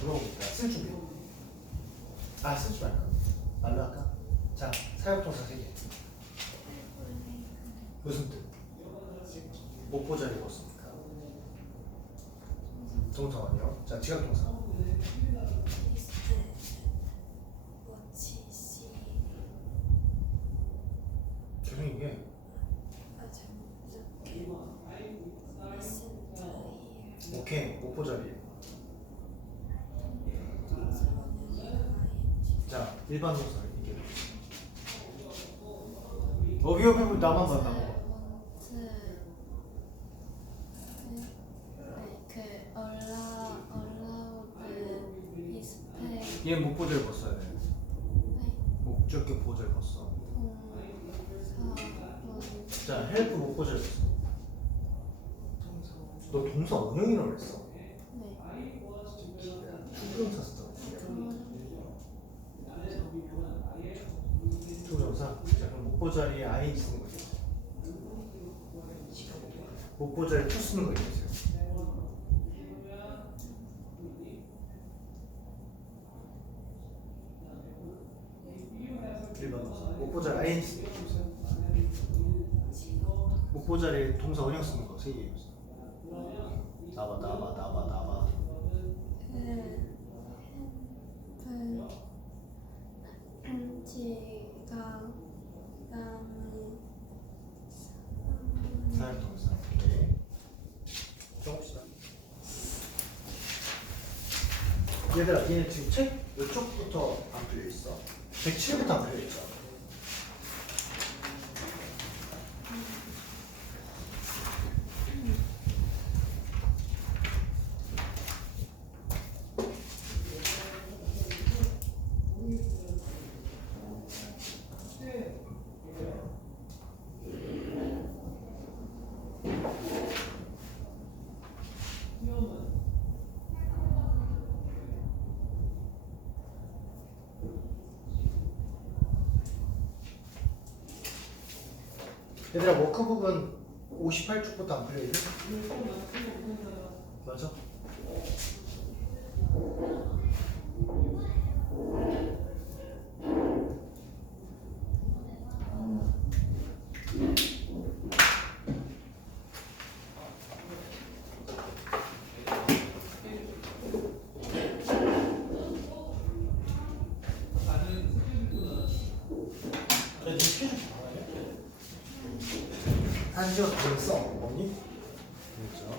물어볼게요. 쓸 준비. 아, 쓰지 말까? 말로 할까? 자, 사역동사 세 개. 무슨 뜻? 목보자를 입었습니까? 동사원이요. 자, 지각동사. 리스트 워치 시 계속 이게 아 잘못 이렇게 리슨 투 히어 오케이 목보자리. 동사원은 ing 자, 일반 동사 이게. 어, 위협 해 보 나만 봐, 나만 봐. 그얘 목보자를 벗어야 돼. 목적격 보자를 벗어. 자, 헬프 목보자를 벗어. 너 동사 원형이라고 그랬어. 네 투부정사 투부정사. 자, 그럼 목보자 리에 ing 쓰는 거지. 목보자리에 투 쓰는 거 있으세요. 일반 동사. 목보자리 ing 쓰는 거 있으세요. 목보자리에 동사 원형 쓰는 거 세 개. 나봐, 나봐, 나봐, 나봐. 그햄 프 지가 감이 사용 동사. 오케이. 조금씩. 얘들아, 얘네 지금 책 이쪽부터 안 풀려 있어. 107부터 안 풀려 있죠. 얘들아, 워크북은 58쪽부터 안 풀려 있네. 맞아? 야, 니 스케줄? 한시어 그걸 써, 어머니? 그렇죠.